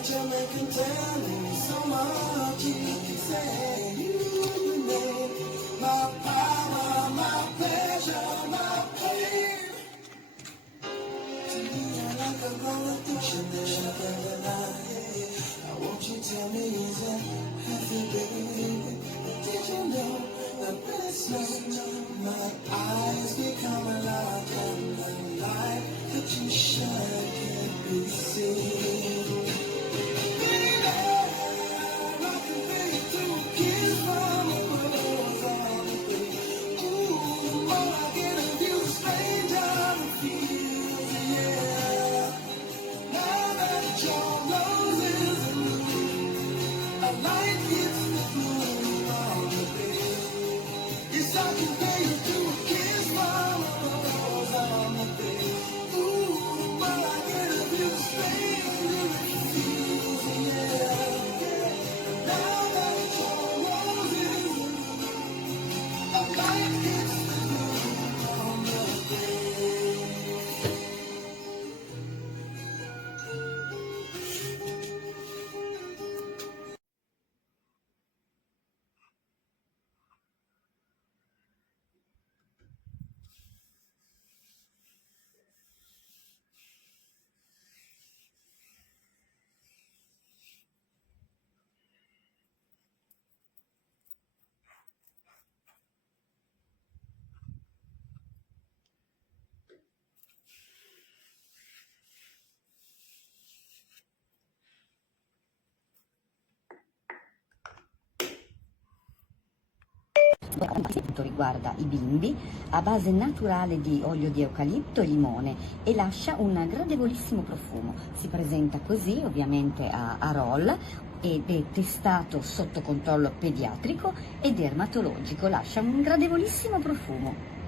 much am I containing? So much you can say. You made my power, my pleasure, my pain. To me, you're like a roller coaster that never lies. Now won't you tell me, is it happy, baby? Did you know that when it snows, my eyes become alive and the light that you shine can't be seen? Baby, I can feel you through a kiss from a rose on the face. Ooh, the more I get of you, the stranger it feels, yeah. Now that your rose is in bloom, a light hits the gloom on the face. Yes, I can feel you through a kiss from a rose on the face. Ooh, the more I get of you, the stranger it feels, yeah. Now that your rose is in bloom, a light hits the gloom on the face. Per quanto riguarda i bimbi, a base naturale di olio di eucalipto e limone e lascia un gradevolissimo profumo. Si presenta così ovviamente a roll ed è testato sotto controllo pediatrico e dermatologico, lascia un gradevolissimo profumo.